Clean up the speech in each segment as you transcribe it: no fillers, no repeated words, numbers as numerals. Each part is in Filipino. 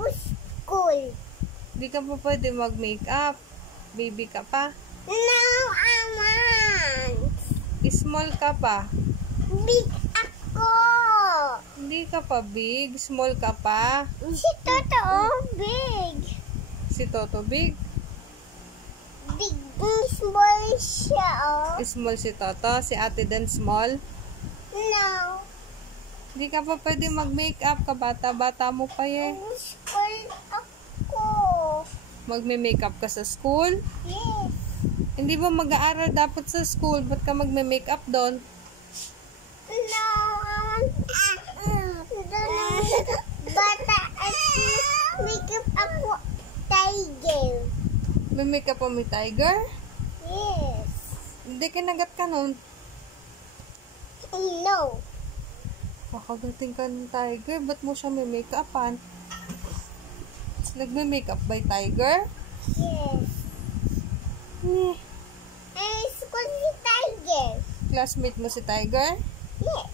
ako school. Di ka pa pwede mag-makeup. Baby ka pa. No, I want. Small ka pa. Big ako. Hindi ka pa big. Small ka pa. Si Totoo, big. Si Toto big. Big, small siya, oh. Small si Toto. Si ate din small. No. Hindi ka pa pwede mag-makeup. Kabata-bata mo pa eh. School ako. Magme-makeup ka sa school? Yes. Hindi ba mag-aaral dapat sa school? Ba't ka magme-makeup doon? No, bata ako. Makeup ako. Tiger. May makeup pa may tiger? Yes. Hindi kinagat ka nun. No. Makagating ka ng tiger. Ba't mo siya may make-upan? Nagme-makeup by tiger? Yes. Eh, School si Tiger. classmate mo si tiger? Yes.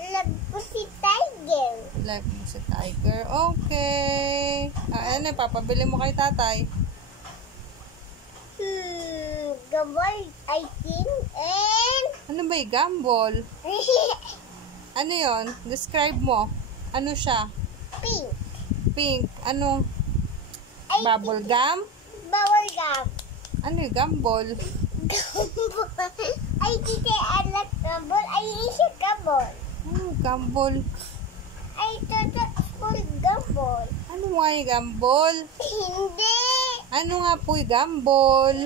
Love ko si Tiger. Like mo si tiger. Okay. Ano, papabili mo kay tatay? Gabal, I think, and... Ano ba yung gumball? Ano yon? Describe mo. Ano siya? Pink. Pink. Ano? Bubble gum? Bubble gum. Ano yung gumball? I think I like gumble. I like gumble. Ano gumball? I thought it's for gumble. Ano nga yung gumball? Hindi. Ano nga po yung gumball?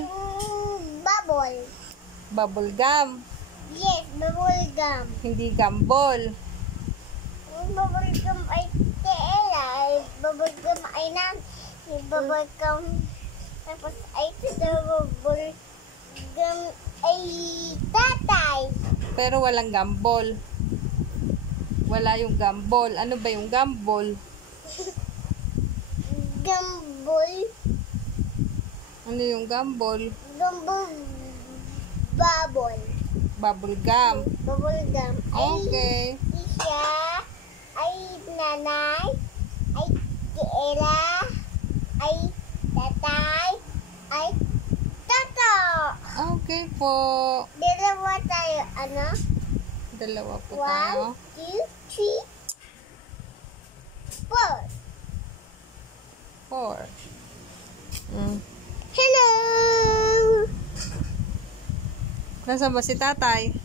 Bubble. Bubble gum. Yes, bubble gum. Hindi gumball. Bubble gum ay teela. Bubble gum ay nan. Bubble gum. Tapos ay bubble gum ay tatay. Pero walang gumball. Wala yung gumball. Ano ba yung gumball? Gumball. Ano yung gumball? Gumball. Bubble. Bubble gum. Bubble gum. Okay. Ay siya. Ay nanay. Ay teela. Ay tatay. Ay tato. Okay po. Dalawa tayo, ano? Dalawa po tayo. 1, 2, 3, 4. 4. Hello! Nasaan ba si tatay?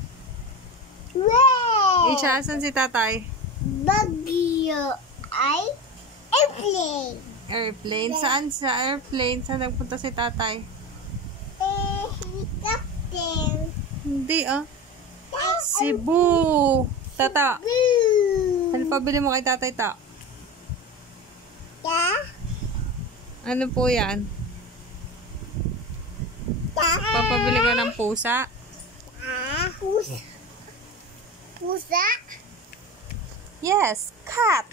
Wow! Isha, saan si tatay? Bagyo ay airplane. Airplane? Saan sa airplane? Saan nagpunta si tatay? Helicopter. Hindi Cebu. Tata. Boo! Ano pabili mo kay tatay ta? Ta? Ano po yan? Ta? Papabili ko ng pusa? Pusa? Pusa? Yes, cat.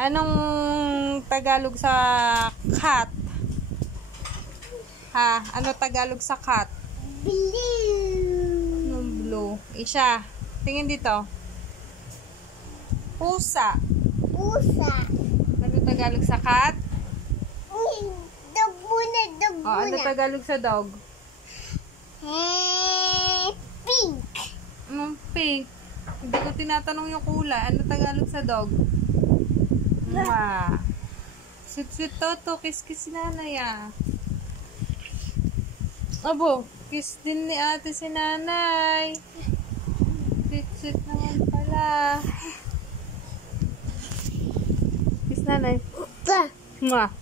Anong Tagalog sa cat? Ha? Ano Tagalog sa cat? Blue. Anong blue? Isha, tingin dito. Pusa. Pusa. Ano Tagalog sa cat? Dog muna, dog O, ano muna. Tagalog sa dog? Pink. Anong pink? Hindi ko tinatanong yung kulay. Ano Tagalog sa dog? Mwah. Sweet Toto. Kiss si nanay Abo, kiss din ni ate si nanay. Sweet naman pala. Kiss nanay. Mwah.